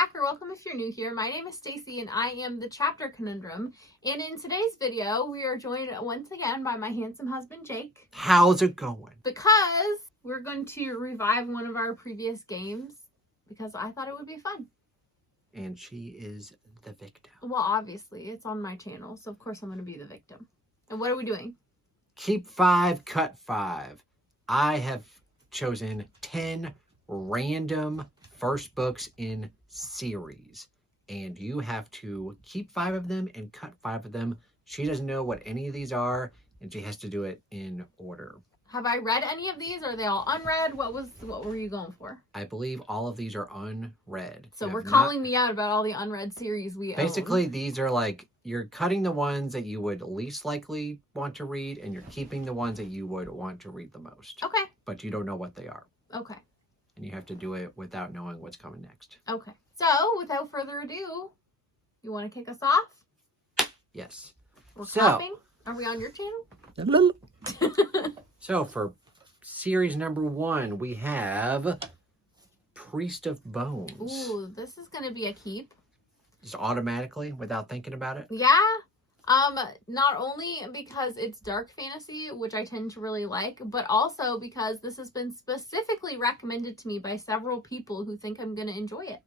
back, or welcome if you're new here. My name is Stacy and I am the Chapter Conundrum. And in today's video, we are joined once again by my handsome husband, Jake. How's it going? Because we're going to revive one of our previous games because I thought it would be fun. And she is the victim. Well, obviously, it's on my channel, so of course I'm going to be the victim. And what are we doing? Keep 5, cut 5. I have chosen 10 random first books in series. And you have to keep 5 of them and cut 5 of them. She doesn't know what any of these are, and she has to do it in order. Have I read any of these? Are they all unread? What were you going for? I believe all of these are unread. So we're calling me out about all the unread series we Basically, own. these are like, you're cutting the ones that you would least likely want to read, and you're keeping the ones that you would want to read the most. Okay. But you don't know what they are. Okay. And you have to do it without knowing what's coming next. Okay. So, without further ado, you want to kick us off? Yes. We're clapping? Are we on your channel? So, for series number 1, we have Priest of Bones. Ooh, this is going to be a keep. Just automatically, without thinking about it? Yeah. Not only because it's dark fantasy, which I tend to really like, but also because this has been specifically recommended to me by several people who think I'm going to enjoy it.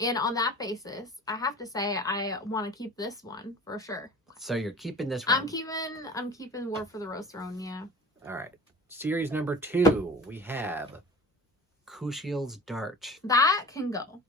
And on that basis, I have to say I want to keep this one for sure. So you're keeping this one? I'm keeping War for the Rose Throne, yeah. All right. Series number 2, we have Kushiel's Dart. That can go.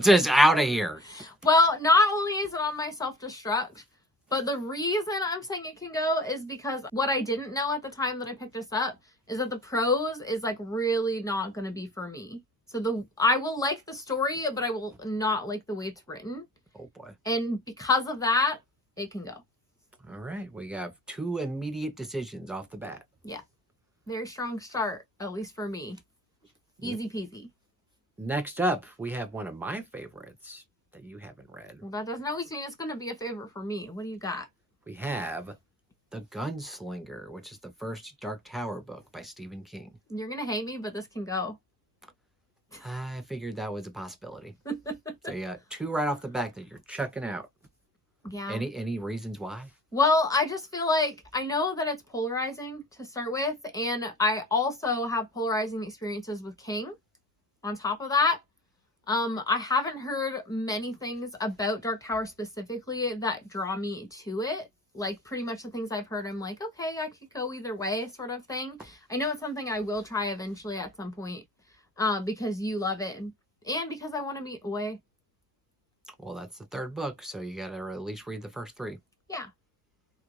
Just out of here. Well, not only is it on my self-destruct, but the reason I'm saying it can go is because what I didn't know at the time that I picked this up is that the prose is like really not going to be for me. So I will like the story, but I will not like the way it's written. Oh boy. And because of that, it can go. All right. We have 2 immediate decisions off the bat. Yeah. Very strong start, at least for me. Easy peasy. Next up, we have one of my favorites that you haven't read. Well, that doesn't always mean it's going to be a favorite for me. What do you got? We have The Gunslinger, which is the first Dark Tower book by Stephen King. You're going to hate me, but this can go. I figured that was a possibility. So you got 2 right off the back that you're chucking out. Yeah. Any reasons why? Well, I just feel like I know that it's polarizing to start with, and I also have polarizing experiences with King on top of that. I haven't heard many things about Dark Tower specifically that draw me to it. Like, pretty much the things I've heard, I'm like, okay, I could go either way sort of thing. I know it's something I will try eventually at some point because you love it and because I want to be away. Well, that's the 3rd book, so you got to at least read the first 3. Yeah.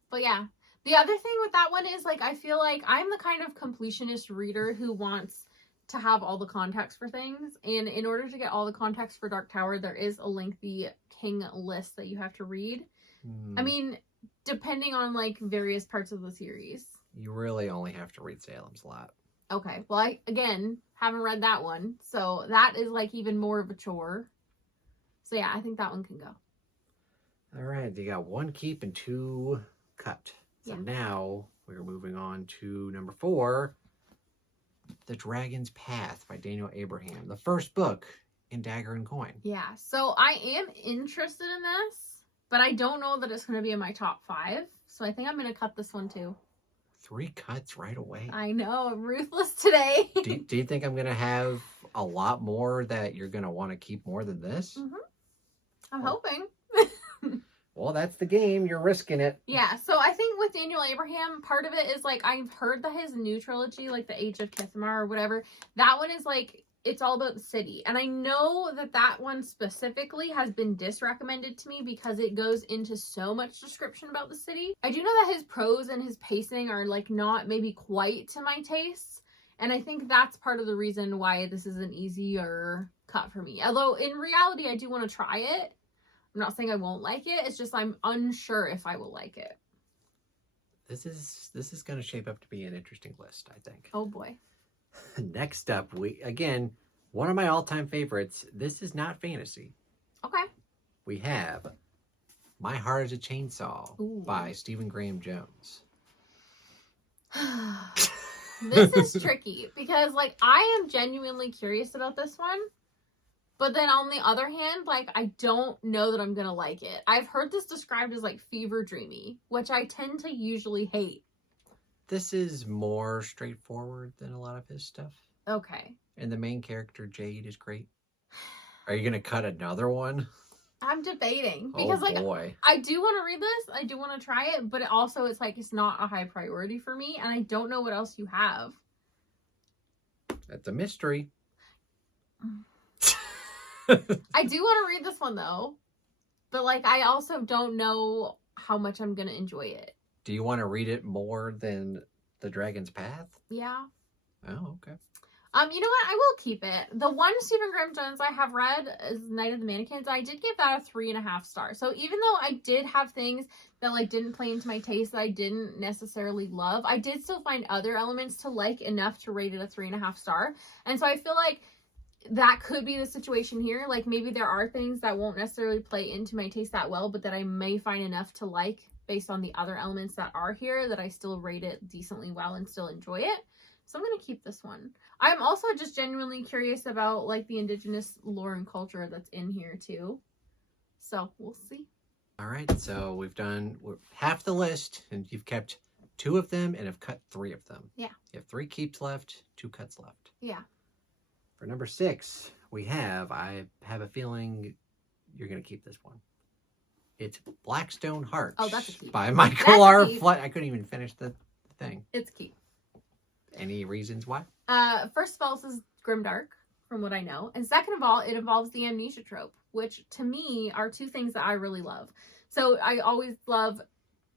But yeah, the other thing with that one is, like, I feel like I'm the kind of completionist reader who wants to have all the context for things. And in order to get all the context for Dark Tower, there is a lengthy King list that you have to read. I mean, depending on, like, various parts of the series. You really only have to read Salem's Lot. Okay. Well, I, again, haven't read that one. So that is, like, even more of a chore. So yeah, I think that one can go. All right. You got 1 keep and 2 cut. So Yeah. now we're moving on to number 4, The Dragon's Path by Daniel Abraham. The first book in Dagger and Coin. Yeah. So I am interested in this, but I don't know that it's going to be in my top 5. So I think I'm going to cut this one too. 3 cuts right away. I know. I'm ruthless today. do you think I'm going to have a lot more that you're going to want to keep more than this? Mm-hmm. I'm hoping. Well, that's the game. You're risking it. Yeah. So I think with Daniel Abraham, part of it is like, I've heard that his new trilogy, like The Age of Kithmar or whatever, that one is like, it's all about the city. And I know that that one specifically has been disrecommended to me because it goes into so much description about the city. I do know that his prose and his pacing are like not maybe quite to my tastes. And I think that's part of the reason why this is an easier cut for me. Although in reality, I do want to try it. I'm not saying I won't like it. It's just I'm unsure if I will like it. This is going to shape up to be an interesting list, I think. Oh boy. Next up, again, one of my all-time favorites. This is not fantasy. Okay. We have My Heart is a Chainsaw Ooh. by Stephen Graham Jones. This is tricky because, like, I am genuinely curious about this one. But then on the other hand, like, I don't know that I'm gonna like it. I've heard this described as like fever dreamy, which I tend to usually hate. This is more straightforward than a lot of his stuff. Okay. And the main character, Jade, is great. Are you going to cut another one? I'm debating. Because, oh, boy. I do want to read this. I do want to try it. But it also, it's like, it's not a high priority for me. And I don't know what else you have. That's a mystery. I do want to read this one, though. But, like, I also don't know how much I'm going to enjoy it. Do you want to read it more than The Dragon's Path? Yeah. Oh, okay. You know what? I will keep it. The one Stephen Graham Jones I have read is Night of the Mannequins. I did give that a 3.5 stars. So even though I did have things that like didn't play into my taste that I didn't necessarily love, I did still find other elements to like enough to rate it a 3.5 star. And so I feel like that could be the situation here. Like maybe there are things that won't necessarily play into my taste that well, but that I may find enough to like based on the other elements that are here that I still rate it decently well and still enjoy it. So I'm going to keep this one. I'm also just genuinely curious about like the indigenous lore and culture that's in here too. So we'll see. All right. So we're half the list and you've kept 2 of them and have cut 3 of them. Yeah. You have 3 keeps left, 2 cuts left. Yeah. For number 6, I have a feeling you're going to keep this one. It's Blackstone Heart. Oh, that's a keep. By Michael R. Flight. I couldn't even finish the thing. It's a keep. Any reasons why? First of all, this is grimdark, from what I know. And second of all, it involves the amnesia trope, which to me are 2 things that I really love. So I always love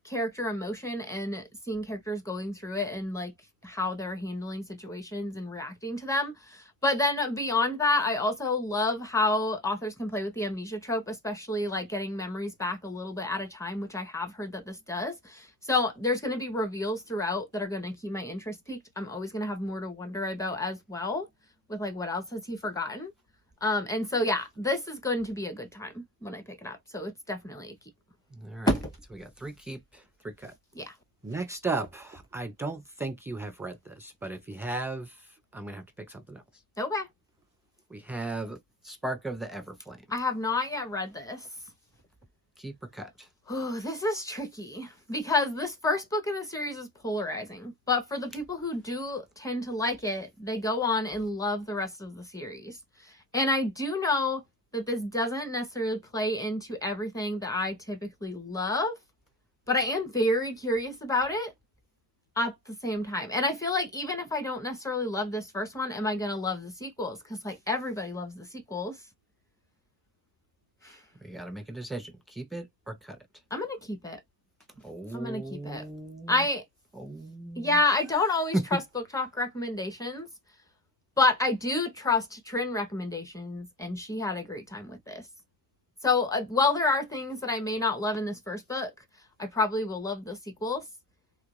character emotion and seeing characters going through it and like how they're handling situations and reacting to them. But then beyond that, I also love how authors can play with the amnesia trope, especially like getting memories back a little bit at a time, which I have heard that this does. So there's going to be reveals throughout that are going to keep my interest peaked. I'm always going to have more to wonder about as well with like what else has he forgotten. And so yeah, this is going to be a good time when I pick it up. So it's definitely a keep. All right. So we got 3 keep, 3 cut. Yeah. Next up, I don't think you have read this, but if you have, I'm going to have to pick something else. Okay. We have Spark of the Everflame. I have not yet read this. Keep or cut? Oh, this is tricky because this first book in the series is polarizing. But for the people who do tend to like it, they go on and love the rest of the series. And I do know that this doesn't necessarily play into everything that I typically love, but I am very curious about it at the same time. And I feel like even if I don't necessarily love this first one, am I going to love the sequels? Because like everybody loves the sequels. We got to make a decision. Keep it or cut it? I'm going to keep it. Oh. I'm going to keep it. Yeah, I don't always trust book talk recommendations, but I do trust Trin recommendations, and she had a great time with this. So while there are things that I may not love in this first book, I probably will love the sequels,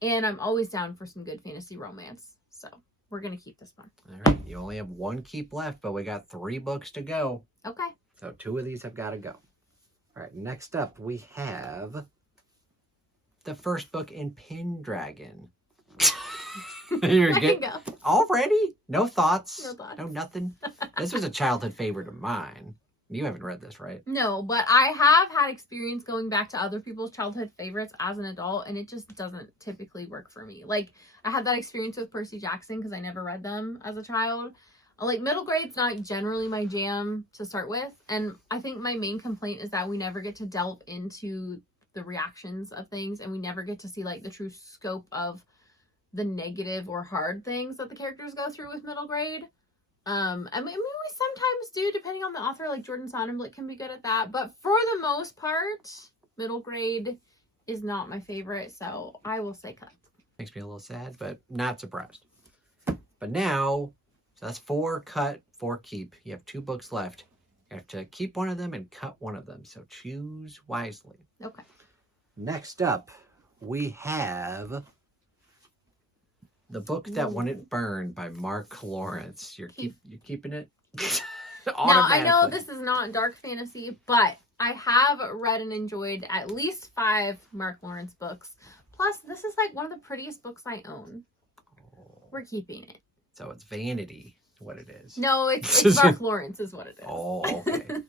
and I'm always down for some good fantasy romance. So we're going to keep this one. All right. You only have 1 keep left, but we got 3 books to go. Okay. So 2 of these have got to go. All right. Next up, we have the first book in Pendragon. You're good. Go. Already? No thoughts? No thoughts. No nothing? This was a childhood favorite of mine. You haven't read this, right? No, but I have had experience going back to other people's childhood favorites as an adult, and it just doesn't typically work for me. Like, I had that experience with Percy Jackson because I never read them as a child. Like, middle grade's not generally my jam to start with, and I think my main complaint is that we never get to delve into the reactions of things, and we never get to see, like, the true scope of the negative or hard things that the characters go through with middle grade. I mean, we sometimes do, depending on the author, like Jordan Sonnenblit can be good at that, but for the most part, middle grade is not my favorite, so I will say cut. Makes me a little sad, but not surprised. But now, so that's 4 cut, 4 keep. You have 2 books left. You have to keep one of them and cut one of them, so choose wisely. Okay. Next up, we have The Book That Wouldn't Burn by Mark Lawrence. You're keeping it? Now, I know this is not dark fantasy, but I have read and enjoyed at least 5 Mark Lawrence books. Plus, this is like one of the prettiest books I own. Oh. We're keeping it. So it's Vanity what it is. No, it's Mark Lawrence is what it is. Oh, okay.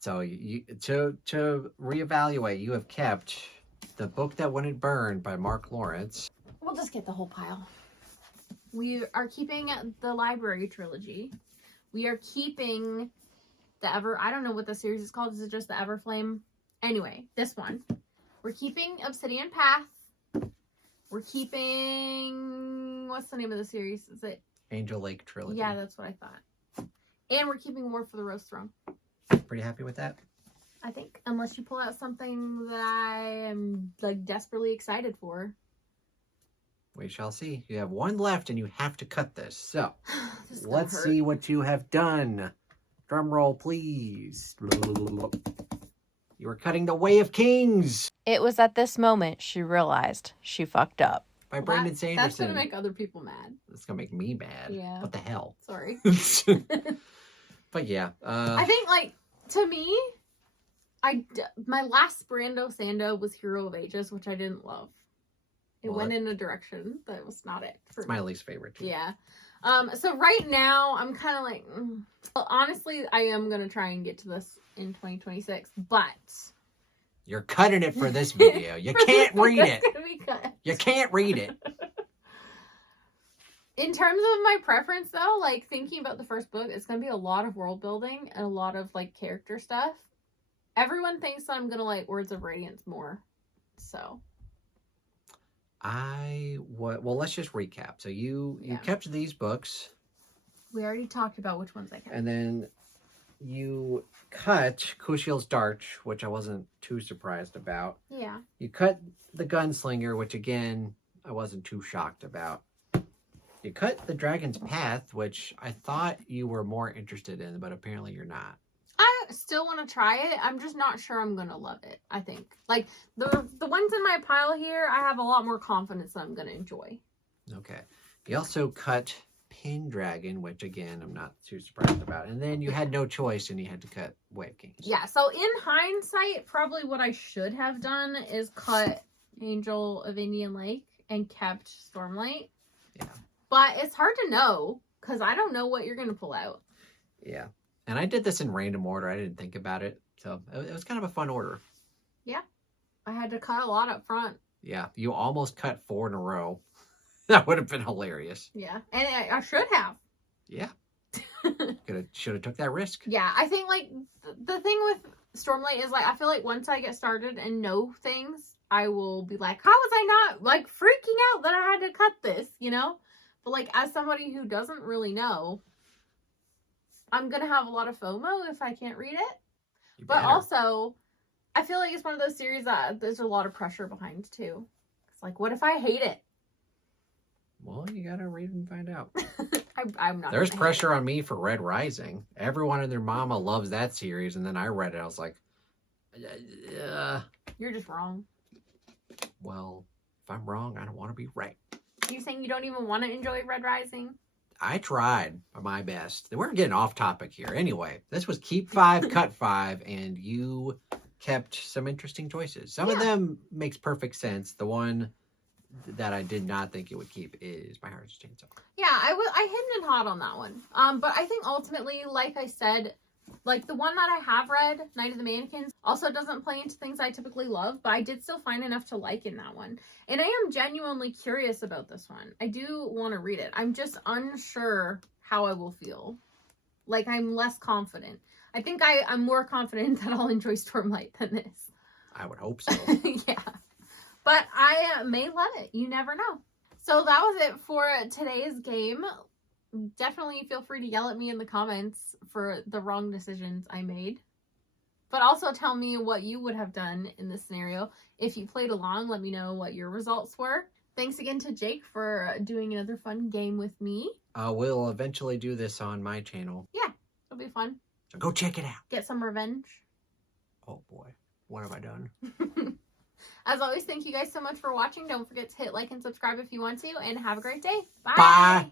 So to reevaluate, you have kept The Book That Wouldn't Burn by Mark Lawrence. We'll just get the whole pile. We are keeping the library trilogy. We are keeping the I don't know what the series is called. Is it just the Everflame? Anyway, this one. We're keeping Obsidian Path. We're keeping... What's the name of the series? Is it... Angel Lake Trilogy. Yeah, that's what I thought. And we're keeping War for the Rose Throne. Pretty happy with that? I think. Unless you pull out something that I am, like, desperately excited for. We shall see. You have one left and you have to cut this. So, This let's see what you have done. Drum roll, please. You are cutting The Way of Kings. It was at this moment she realized she fucked up. By Brandon Sanderson. That's going to make other people mad. That's going to make me mad. Yeah. What the hell? Sorry. But yeah. I think, like, to me, my last Brando Sando was Hero of Ages, which I didn't love. It went in a direction that was not it for It's me. my least favorite too. Yeah. So right now, I'm kind of like... Well, honestly, I am going to try and get to this in 2026, but... You're cutting it for this video. You can't read it. It's gonna be cut. You can't read it. In terms of my preference, though, like, thinking about the first book, it's going to be a lot of world building and a lot of, like, character stuff. Everyone thinks I'm going to like Words of Radiance more. So. Well, let's just recap. So you kept these books. We already talked about which ones I kept. And then you cut Kushiel's Dart, which I wasn't too surprised about. Yeah. You cut The Gunslinger, which again, I wasn't too shocked about. You cut The Dragon's Path, which I thought you were more interested in, but apparently you're not. I still want to try it. I'm just not sure I'm going to love it, I think. Like, the ones in my pile here, I have a lot more confidence that I'm going to enjoy. Okay. You also cut Pendragon, which again, I'm not too surprised about. And then you had no choice and you had to cut Way of Kings. Yeah, so in hindsight, probably what I should have done is cut Angel of Indian Lake and kept Stormlight. Yeah. But it's hard to know, because I don't know what you're going to pull out. Yeah. And I did this in random order. I didn't think about it. So it was kind of a fun order. Yeah. I had to cut a lot up front. Yeah. You almost cut 4 in a row. That would have been hilarious. Yeah. And I should have. Yeah. Should have took that risk. Yeah. I think, like, the thing with Stormlight is, like, I feel like once I get started and know things, I will be like, how was I not, like, freaking out that I had to cut this, you know? But, like, as somebody who doesn't really know, I'm going to have a lot of FOMO if I can't read it. But also, I feel like it's one of those series that there's a lot of pressure behind, too. It's like, what if I hate it? Well, you got to read and find out. I'm not. There's pressure on me for Red Rising. Everyone and their mama loves that series. And then I read it. I was like, You're just wrong. Well, if I'm wrong, I don't want to be right. You saying you don't even want to enjoy Red Rising? I tried my best. We're getting off topic here. Anyway, this was Keep 5, Cut 5, and you kept some interesting choices. Some of them makes perfect sense. The one that I did not think it would keep is My Heart's Chainsaw. Yeah, I hemmed and hawed on that one. But I think ultimately, like I said, like the one that I have read, Night of the Mannequins, also doesn't play into things I typically love, but I did still find enough to like in that one. And I am genuinely curious about this one. I do want to read it. I'm just unsure how I will feel. Like, I'm less confident. I think I'm more confident that I'll enjoy Stormlight than this. I would hope so. Yeah. But I may love it. You never know. So that was it for today's game. Definitely feel free to yell at me in the comments for the wrong decisions I made. But also tell me what you would have done in this scenario. If you played along, let me know what your results were. Thanks again to Jake for doing another fun game with me. We'll eventually do this on my channel. Yeah, it'll be fun. So go check it out. Get some revenge. Oh boy, what have I done? As always, thank you guys so much for watching. Don't forget to hit like and subscribe if you want to. And have a great day. Bye. Bye.